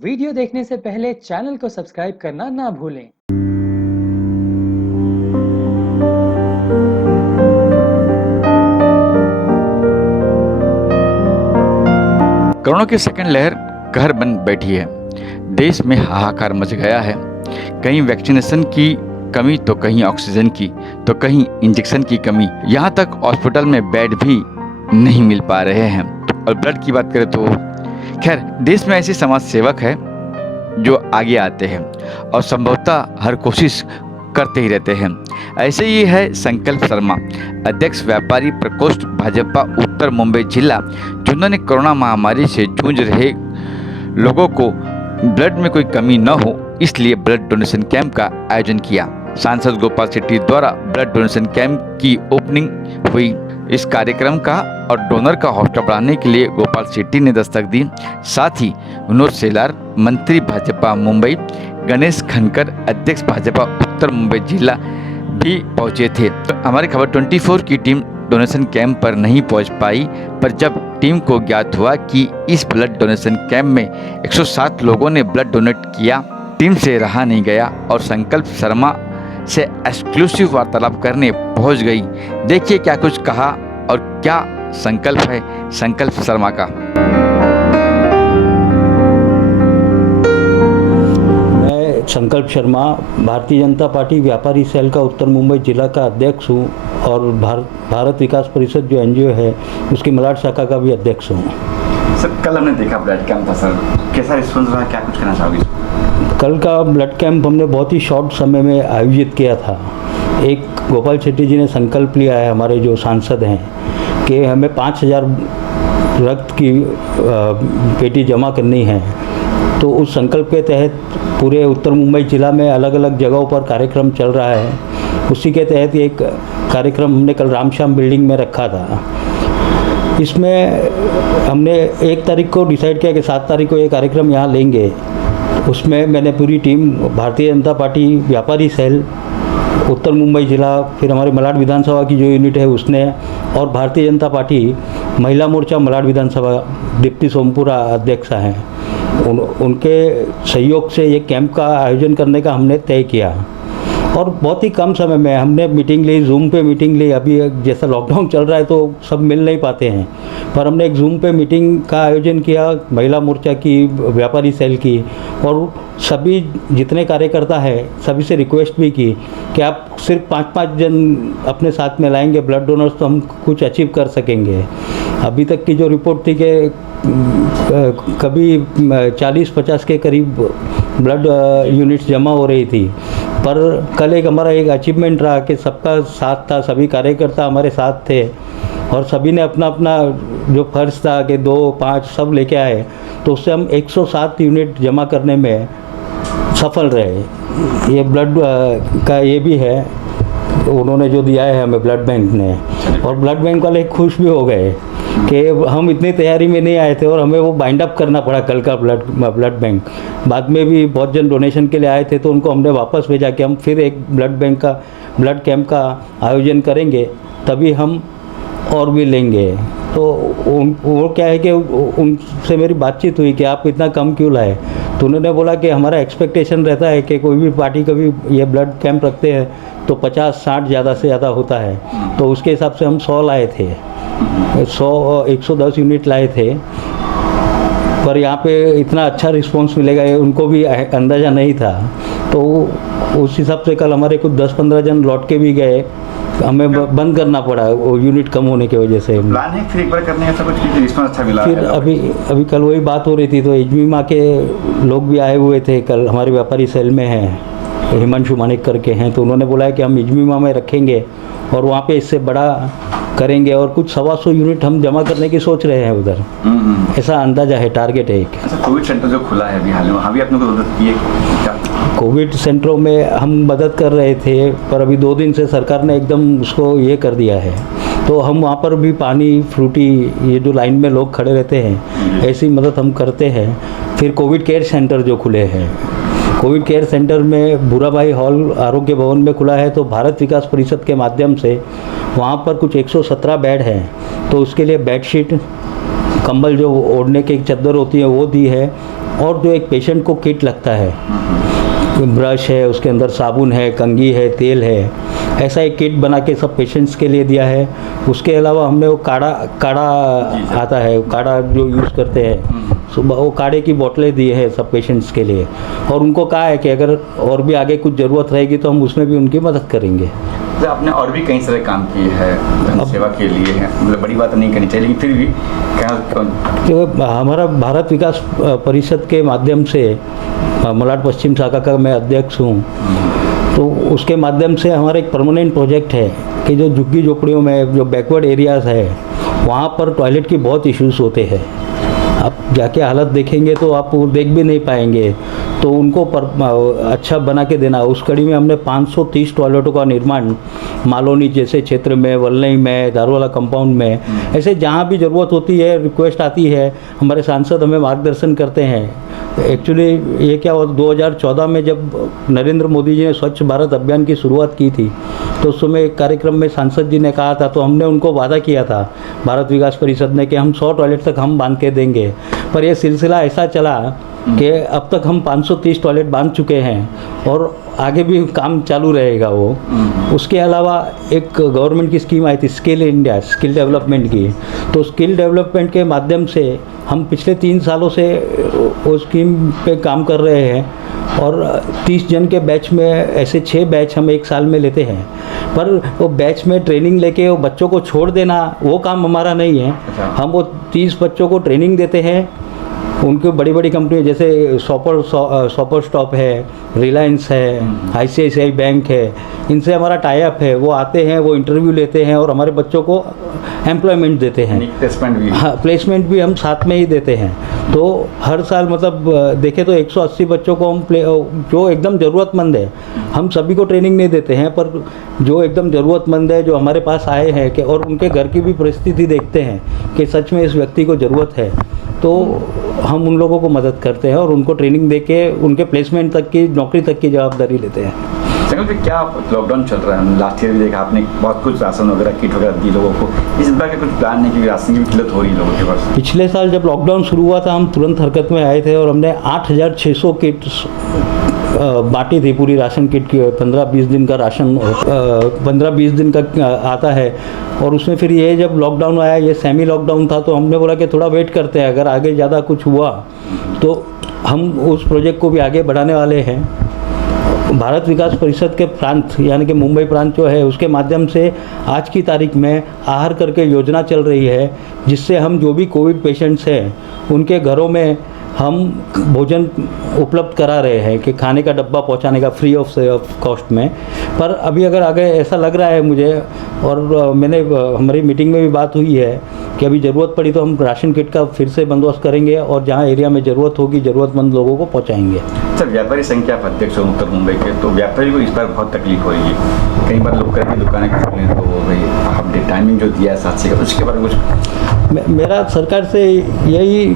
Video देखने से पहले चैनल को सब्सक्राइब करना ना भूलें। कोरोना की सेकंड लहर कहर बन बैठी है। देश में हाहाकार मच गया है। कहीं वैक्सीनेशन की कमी तो कहीं ऑक्सीजन की तो कहीं इंजेक्शन की कमी, यहाँ तक हॉस्पिटल में बेड भी नहीं मिल पा रहे हैं। और ब्लड की बात करें तो खैर देश में ऐसे समाज सेवक है जो आगे आते हैं और संभवतः हर कोशिश करते ही रहते हैं। ऐसे ही है संकल्प शर्मा, अध्यक्ष व्यापारी प्रकोष्ठ भाजपा उत्तर मुंबई जिला, जिन्होंने कोरोना महामारी से जूझ रहे लोगों को ब्लड में कोई कमी न हो इसलिए ब्लड डोनेशन कैंप का आयोजन किया। सांसद गोपाल शेट्टी द्वारा ब्लड डोनेशन कैंप की ओपनिंग हुई। इस कार्यक्रम का और डोनर का हौसला बढ़ाने के लिए गोपाल शेट्टी ने दस्तक दी। साथ ही विनोद सेलार, मंत्री भाजपा मुंबई, गणेश खनकर, अध्यक्ष भाजपा उत्तर मुंबई जिला भी पहुंचे थे। तो हमारी खबर 24 की टीम डोनेशन कैंप पर नहीं पहुंच पाई, पर जब टीम को ज्ञात हुआ कि इस ब्लड डोनेशन कैंप में 107 लोगों ने ब्लड डोनेट किया, टीम से रहा नहीं गया और संकल्प शर्मा से एक्सक्लूसिव वार्तालाप करने पहुंच गई। देखिए क्या कुछ कहा और क्या संकल्प है संकल्प शर्मा का। मैं संकल्प शर्मा भारतीय जनता पार्टी व्यापारी सेल का उत्तर मुंबई जिला का अध्यक्ष हूं और भारत विकास परिषद जो एनजीओ है उसकी मलाड शाखा का भी अध्यक्ष हूं। सर कल हमने देखा ब्लड कैंप था, सर कैसा रिस्पॉन्स रहा, क्या कुछ कहना चाहोगे? कल का ब्लड कैंप हमने बहुत ही शॉर्ट समय में आयोजित किया था। एक गोपाल शेट्टी जी ने संकल्प लिया है, हमारे जो सांसद हैं, कि हमें 5000 रक्त की पेटी जमा करनी है। तो उस संकल्प के तहत पूरे उत्तर मुंबई जिला में अलग अलग जगहों पर कार्यक्रम चल रहा है। उसी के तहत एक कार्यक्रम हमने कल रामश्याम बिल्डिंग में रखा था। इसमें हमने 1 तारीख को डिसाइड किया कि 7 तारीख को ये कार्यक्रम यहाँ लेंगे। उसमें मैंने पूरी टीम भारतीय जनता पार्टी व्यापारी सेल उत्तर मुंबई जिला, फिर हमारे मलाड विधानसभा की जो यूनिट है उसने, और भारतीय जनता पार्टी महिला मोर्चा मलाड विधानसभा दीप्ति सोमपुरा अध्यक्षा हैं, उनके सहयोग से ये कैंप का आयोजन करने का हमने तय किया। और बहुत ही कम समय में हमने मीटिंग ली, जूम पे मीटिंग ली। अभी जैसा लॉकडाउन चल रहा है तो सब मिल नहीं पाते हैं, पर हमने एक जूम पे मीटिंग का आयोजन किया महिला मोर्चा की, व्यापारी सेल की, और सभी जितने कार्यकर्ता हैं सभी से रिक्वेस्ट भी की कि आप सिर्फ 5-5 जन अपने साथ में लाएंगे ब्लड डोनर्स तो हम कुछ अचीव कर सकेंगे। अभी तक की जो रिपोर्ट थी कि कभी 40-50 के करीब ब्लड यूनिट्स जमा हो रही थी, पर कल हमारा एक अचीवमेंट रहा कि सबका साथ था, सभी कार्यकर्ता हमारे साथ थे और सभी ने अपना अपना जो फर्ज था कि 2-5 सब लेके आए, तो उससे हम 107 यूनिट जमा करने में सफल रहे। ये ब्लड का ये भी है, उन्होंने जो दिया है हमें ब्लड बैंक ने, और ब्लड बैंक वाले खुश भी हो गए कि हम इतनी तैयारी में नहीं आए थे और हमें वो बाइंड अप करना पड़ा कल का ब्लड बैंक। बाद में भी बहुत जन डोनेशन के लिए आए थे तो उनको हमने वापस भेजा कि हम फिर एक ब्लड कैंप का आयोजन करेंगे, तभी हम और भी लेंगे। तो वो क्या है कि उनसे मेरी बातचीत हुई कि आप इतना कम क्यों लाए, तो उन्होंने बोला कि हमारा एक्सपेक्टेशन रहता है कि कोई भी पार्टी कभी ये ब्लड कैंप रखते हैं तो 50-60 ज़्यादा से ज़्यादा होता है, तो उसके हिसाब से हम 100 लाए थे, 110 यूनिट लाए थे। पर यहाँ पे इतना अच्छा रिस्पांस मिलेगा ये उनको भी अंदाज़ा नहीं था, तो उस हिसाब से कल हमारे कुछ 10-15 जन लौट के भी गए, हमें बंद करना पड़ा वो यूनिट कम होने की वजह से। प्लान है फिर एक बार करने का, कुछ रिस्पांस अच्छा मिला? फिर अभी कल वही बात हो रही थी तो एजमीमा के लोग भी आए हुए थे कल, हमारे व्यापारी सेल में हैं, हिमांशु मानिक करके हैं, तो उन्होंने बोला है कि हम एजमीमा में रखेंगे और वहाँ पे इससे बड़ा करेंगे और कुछ 125 यूनिट हम जमा करने की सोच रहे हैं उधर, ऐसा अंदाजा है, टारगेट है एक। अच्छा, कोविड सेंटर जो खुला है अभी हाल में, वहाँ भी आपने को मदद की है क्या? कोविड सेंटरों में हम मदद कर रहे थे, पर अभी 2 दिन से सरकार ने एकदम उसको ये कर दिया है, तो हम वहाँ पर भी पानी, फ्रूटी, ये जो लाइन में लोग खड़े रहते हैं ऐसी मदद हम करते हैं। फिर कोविड केयर सेंटर जो खुले हैं, कोविड केयर सेंटर में भूराबाई हॉल आरोग्य भवन में खुला है, तो भारत विकास परिषद के माध्यम से वहाँ पर कुछ 117 बेड हैं, तो उसके लिए बेडशीट, कंबल जो ओढ़ने की चादर होती है वो दी है, और जो एक पेशेंट को किट लगता है, ब्रश है, उसके अंदर साबुन है, कंघी है, तेल है, ऐसा एक किट बना के सब पेशेंट्स के लिए दिया है। उसके अलावा हमने वो काढ़ा आता है, काढ़ा जो यूज़ करते हैं, सुबह वो काढ़े की बोतलें दी है सब पेशेंट्स के लिए। और उनको कहा है कि अगर और भी आगे कुछ ज़रूरत रहेगी तो हम उसमें भी उनकी मदद करेंगे। तो आपने और भी कई सारे काम किए हैं जन सेवा के लिए हैं, मतलब बड़ी बात नहीं करनी चाहिए, लेकिन फिर भी तो हमारा भारत विकास परिषद के माध्यम से, मलाड पश्चिम शाखा का मैं अध्यक्ष हूँ, तो उसके माध्यम से हमारा एक परमानेंट प्रोजेक्ट है कि जो झुग्गी झोपड़ियों में जो बैकवर्ड एरियाज़ है वहाँ पर टॉयलेट की बहुत इश्यूज़ होते हैं। आप जाके हालत देखेंगे तो आप वो देख भी नहीं पाएंगे, तो उनको अच्छा बना के देना। उस कड़ी में हमने 530 टॉयलेटों का निर्माण मालोनी जैसे क्षेत्र में, वलनई में, दारूवाला कंपाउंड में, ऐसे जहाँ भी ज़रूरत होती है, रिक्वेस्ट आती है, हमारे सांसद हमें मार्गदर्शन करते हैं। एक्चुअली ये क्या हुआ, 2014 में जब नरेंद्र मोदी जी ने स्वच्छ भारत अभियान की शुरुआत की थी, तो उस समय एक कार्यक्रम में सांसद जी ने कहा था, तो हमने उनको वादा किया था भारत विकास परिषद ने कि हम 100 टॉयलेट तक हम बांध के देंगे। पर ये सिलसिला ऐसा चला कि अब तक हम 530 टॉयलेट बांध चुके हैं और आगे भी काम चालू रहेगा वो। उसके अलावा एक गवर्नमेंट की स्कीम आई थी स्किल इंडिया, स्किल डेवलपमेंट की, तो स्किल डेवलपमेंट के माध्यम से हम पिछले 3 सालों से वो स्कीम पे काम कर रहे हैं और 30 जन के बैच में ऐसे 6 बैच हम एक साल में लेते हैं। पर वो बैच में ट्रेनिंग लेके वो बच्चों को छोड़ देना वो काम हमारा नहीं है। हम वो 30 बच्चों को ट्रेनिंग देते हैं। उनके बड़ी बड़ी कंपनी जैसे शॉपर स्टॉप है, रिलायंस है, ICICI बैंक है, इनसे हमारा टाई अप है। वो आते हैं, वो इंटरव्यू लेते हैं और हमारे बच्चों को एम्प्लॉयमेंट देते हैं, प्लेसमेंट भी। हाँ, प्लेसमेंट भी हम साथ में ही देते हैं। तो हर साल मतलब देखें तो 180 बच्चों को हम जो एकदम ज़रूरतमंद है, हम सभी को ट्रेनिंग नहीं देते हैं, पर जो एकदम ज़रूरतमंद है, जो हमारे पास आए हैं कि और उनके घर की भी परिस्थिति देखते हैं कि सच में इस व्यक्ति को ज़रूरत है, तो हम उन लोगों को मदद करते हैं और उनको ट्रेनिंग देके उनके प्लेसमेंट तक की, नौकरी तक की जवाबदारी लेते हैं। संकल्प जी, क्या लॉकडाउन चल रहा है, लास्ट ईयर भी देखा आपने, बहुत कुछ राशन वगैरह किट वगैरह दी लोगों को, इस बार का कुछ प्लान नहीं कि राशन की भी किल्लत हो रही है लोगों के पास? पिछले साल जब लॉकडाउन शुरू हुआ था, हम तुरंत हरकत में आए थे और हमने 8600 किट्स बांटी थी, पूरी राशन किट की। 15-20 दिन का राशन 15-20 दिन का आता है। और उसमें फिर ये जब लॉकडाउन आया, ये सेमी लॉकडाउन था, तो हमने बोला कि थोड़ा वेट करते हैं, अगर आगे ज़्यादा कुछ हुआ तो हम उस प्रोजेक्ट को भी आगे बढ़ाने वाले हैं। भारत विकास परिषद के प्रांत यानी कि मुंबई प्रांत जो है, उसके माध्यम से आज की तारीख में आहार करके योजना चल रही है, जिससे हम जो भी कोविड पेशेंट्स हैं उनके घरों में हम भोजन उपलब्ध करा रहे हैं कि खाने का डब्बा पहुंचाने का फ्री ऑफ कॉस्ट में। पर अभी अगर आगे ऐसा लग रहा है मुझे, और मैंने हमारी मीटिंग में भी बात हुई है कि अभी ज़रूरत पड़ी तो हम राशन किट का फिर से बंदोबस्त करेंगे और जहां एरिया में ज़रूरत होगी ज़रूरतमंद लोगों को पहुंचाएंगे। सर, व्यापारी संख्या आप अध्यक्ष हो उत्तर मुंबई के, तो व्यापारी को इस बार बहुत तकलीफ हो रही है। कई बार लोग करके दुकानें खोलें तो भाई आपने टाइमिंग जो दिया है 7 से, उसके बारे में कुछ? मेरा सरकार से यही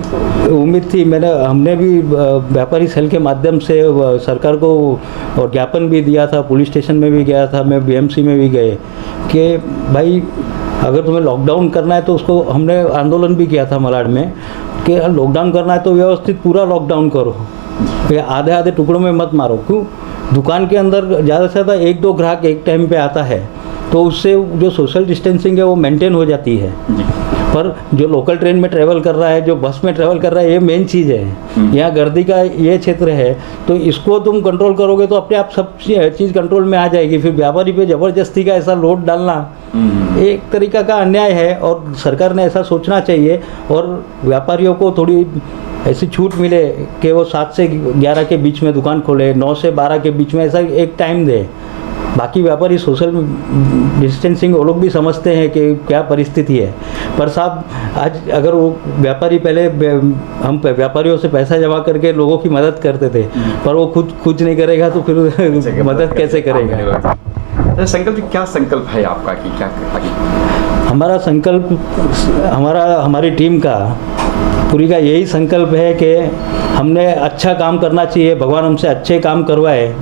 उम्मीद थी। हमने भी व्यापारी सेल के माध्यम से सरकार को और ज्ञापन भी दिया था, पुलिस स्टेशन में भी गया था, मैं BMC में भी गए कि भाई अगर तुम्हें लॉकडाउन करना है तो उसको, हमने आंदोलन भी किया था मलाड में कि लॉकडाउन करना है तो व्यवस्थित पूरा लॉकडाउन करो, आधे आधे टुकड़ों में मत मारो। क्यों? दुकान के अंदर ज़्यादा से ज़्यादा 1-2 ग्राहक एक टाइम पे आता है, तो उससे जो सोशल डिस्टेंसिंग है वो मेंटेन हो जाती है। पर जो लोकल ट्रेन में ट्रैवल कर रहा है, जो बस में ट्रैवल कर रहा है, ये मेन चीज़ है। यहाँ गर्दी का ये क्षेत्र है, तो इसको तुम कंट्रोल करोगे तो अपने आप सब चीज़ कंट्रोल में आ जाएगी। फिर व्यापारी पे ज़बरदस्ती का ऐसा लोड डालना एक तरीका का अन्याय है और सरकार ने ऐसा सोचना चाहिए और व्यापारियों को थोड़ी ऐसी छूट मिले कि वो 7 से 11 के बीच में दुकान खोले, 9 से 12 के बीच में, ऐसा एक टाइम दे। बाकी व्यापारी सोशल डिस्टेंसिंग वो लोग भी समझते हैं कि क्या परिस्थिति है। पर साहब, आज अगर वो व्यापारी, पहले हम व्यापारियों से पैसा जमा करके लोगों की मदद करते थे, पर वो खुद नहीं करेगा तो फिर मदद कैसे करेगा? संकल्प, क्या संकल्प है आपका कि क्या आगे? हमारा संकल्प, हमारी टीम का पूरी का यही संकल्प है कि हमने अच्छा काम करना चाहिए, भगवान हमसे अच्छे काम करवाए,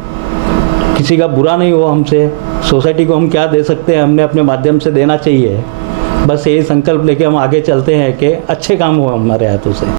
किसी का बुरा नहीं हो हमसे, सोसाइटी को हम क्या दे सकते हैं हमने अपने माध्यम से देना चाहिए। बस यही संकल्प लेके हम आगे चलते हैं कि अच्छे काम हो हमारे हाथों से।